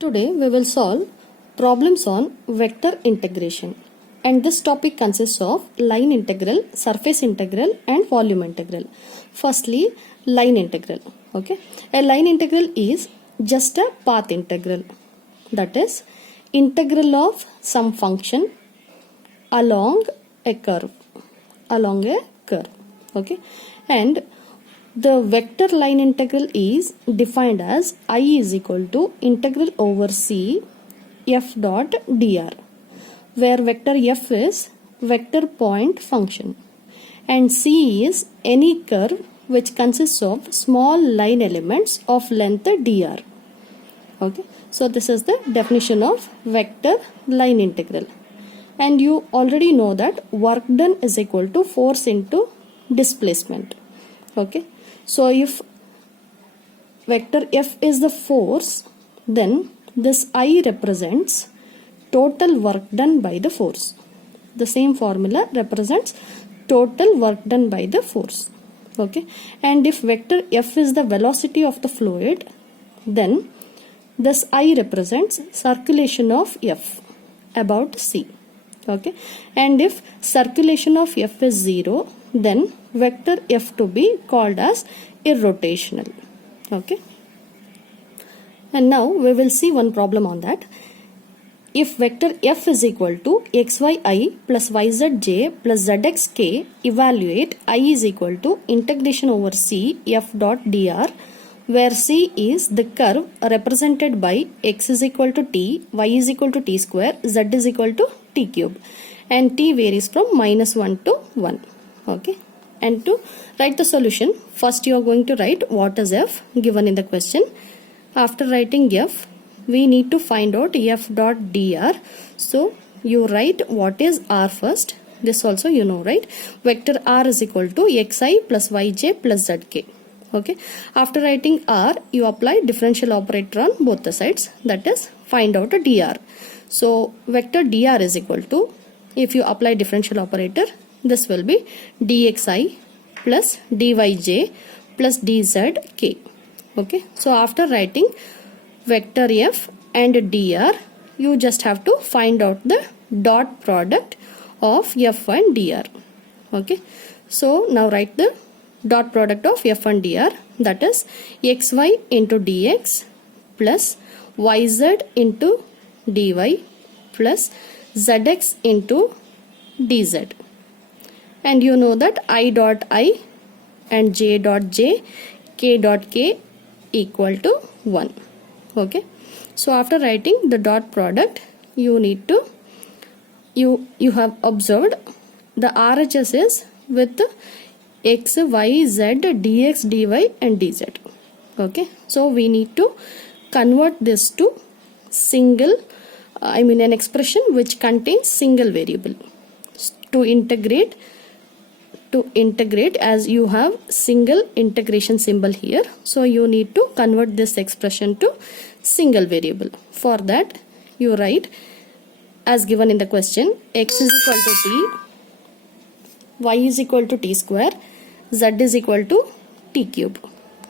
Today we will solve problems on vector integration, and this topic consists of line integral, surface integral and volume integral. Firstly, line integral. Okay, a line integral is just a path integral, that is integral of some function along a curve. Okay, and the vector line integral is defined as I is equal to integral over C f dot dr, where vector f is vector point function and C is any curve which consists of small line elements of length dr. Okay, so this is the definition of vector line integral, and you already know that work done is equal to force into displacement. Okay, so if vector F is the force, then this I represents total work done by the force. The same formula represents total work done by the force. Okay, and if vector F is the velocity of the fluid, then this I represents circulation of F about C. Okay, and if circulation of F is 0, then vector F to be called as irrotational. Okay, and now we will see one problem on that. If vector F is equal to xyi plus yzj plus zxk, evaluate I is equal to integration over C f dot dr, where C is the curve represented by x is equal to t, y is equal to t square, z is equal to t cube, and t varies from -1 to 1. Okay, and to write the solution, first you are going to write what is f given in the question. After writing f, we need to find out f dot dr. So you write what is r first. This also you know, right? Vector r is equal to xi plus yj plus zk. Okay, after writing r, you apply differential operator on both the sides, that is find out a dr. So vector dr is equal to, if you apply differential operator, this will be dxi plus dyj plus dzk. Okay, so after writing vector f and dr, you just have to find out the dot product of f and dr. Okay, so now write the dot product of f and dr, that is xy into dx plus yz into dy plus zx into dz, and you know that I dot I and j dot j, k dot k equal to 1. Okay, so after writing the dot product, you need to you have observed the RHS is with x, y, z, dx, dy and dz. Okay, so we need to convert this to single, an expression which contains single variable. To integrate, as you have single integration symbol here, so you need to convert this expression to single variable. For that, you write as given in the question, x is equal to t, y is equal to t square, z is equal to t cube.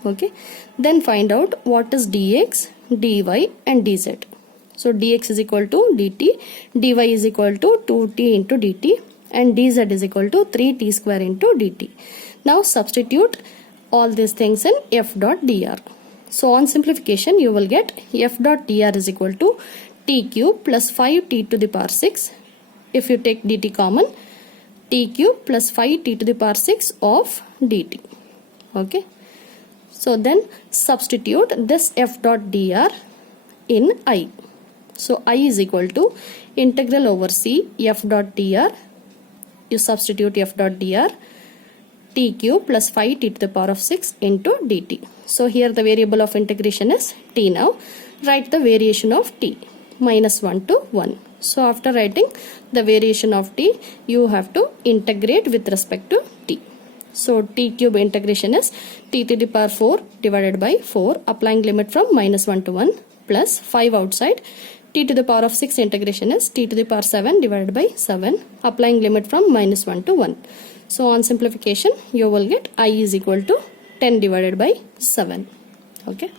Okay, then find out what is dx, dy and dz. So dx is equal to dt, dy is equal to 2t into dt, and dz is equal to 3t square into dt. Now substitute all these things in f dot dr. So on simplification, you will get f dot dr is equal to t cube plus 5t to the power 6. If you take dt common, t cube plus 5t to the power 6 of dt. Okay, so then substitute this f dot dr in I. So I is equal to integral over C f dot dr. You substitute f dot dr, t cube plus 5t to the power of 6 into dt. So here the variable of integration is t. Now write the variation of t, -1 to 1. So after writing the variation of t, you have to integrate with respect to t. So t cube integration is t to the power 4 divided by 4, applying limit from -1 to 1, plus 5 outside. T to the power of 6 integration is t to the power 7 divided by 7, applying limit from -1 to 1. So on simplification, you will get I is equal to 10 divided by 7. Okay.